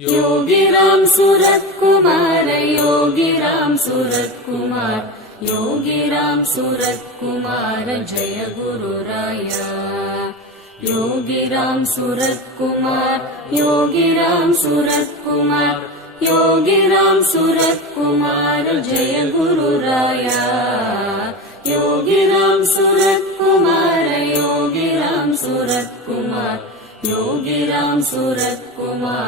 Yogiram சுரத்குமார Yogiram Suratkumar Yogiram சுரத்குமார Jaya Gururaya. Yogiram Suratkumar Yogiram Suratkumar Yogiram Suratkumar Jaya Gururaya. Yogiram சுரத்குமார Yogiram Suratkumar Yogiram சுரத்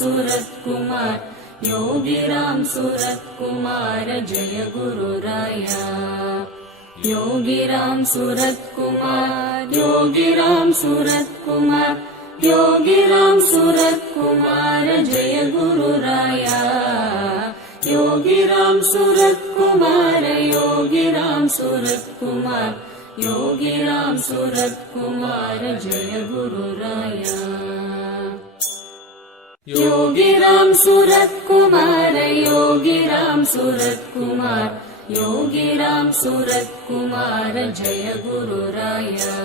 Suratkumar Yogiram Suratkumar Jai गुरुराया Yogiram Suratkumar Yogiram Suratkumar Yogiram Suratkumar Jai गुरुराया Yogiram Suratkumar Yogiram Suratkumar Yogiram Suratkumar Jai गुरुराया Yogiram சுரத்குமார Yogiram Suratkumar Yogiram சுரத்குமார Jaya Gururaya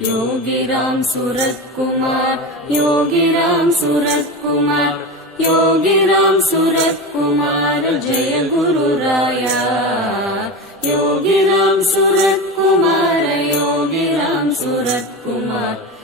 Yogiram Suratkumar Yogiram Suratkumar Yogiram Suratkumar Jaya Gururaya Yogiram சுரத்குமார Yogiram Suratkumar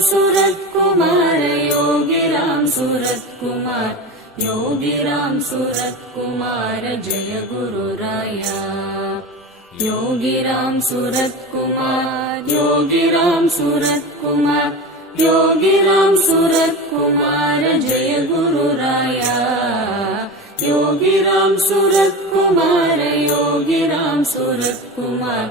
Suratkumar Yogiram Suratkumar Yogiram Suratkumar Jai गुरुराया Yogiram Suratkumar Yogiram Suratkumar Yogiram Suratkumar Jai गुरुराया Yogiram Suratkumar Yogiram Suratkumar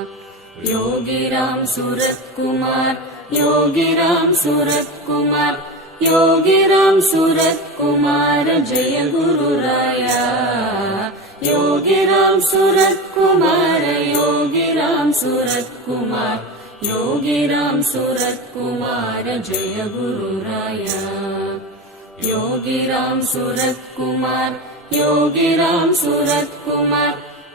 Yogiram Ram Yogiram Kumar Yogiram Ram Jai गुरुराया Yogiram Surat Yogiram Yogi Yogiram Surat Jai गुरुराया Yogiram Ram Yogiram Kumar Yogi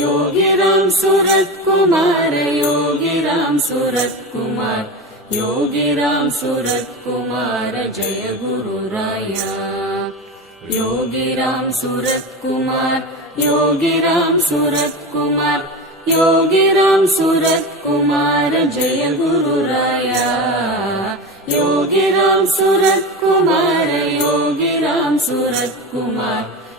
Yogiram Surat Kumar Yogiram Surat Kumar Yogiram Surat Kumar Jai गुरुराया Yogiram Surat Kumar Yogiram Surat Kumar Yogiram Surat Kumar Jai गुरुराया Yogiram Surat Kumar Yogiram Surat Kumar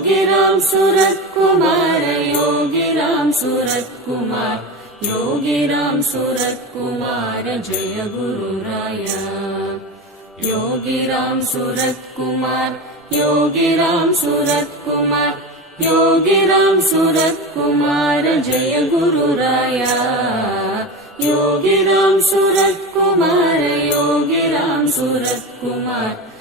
Yogiram Surat Kumar Yogiram Surat Kumar Yogiram Surat Kumar Jai गुरुराया Yogiram Surat Kumar Yogiram Surat Kumar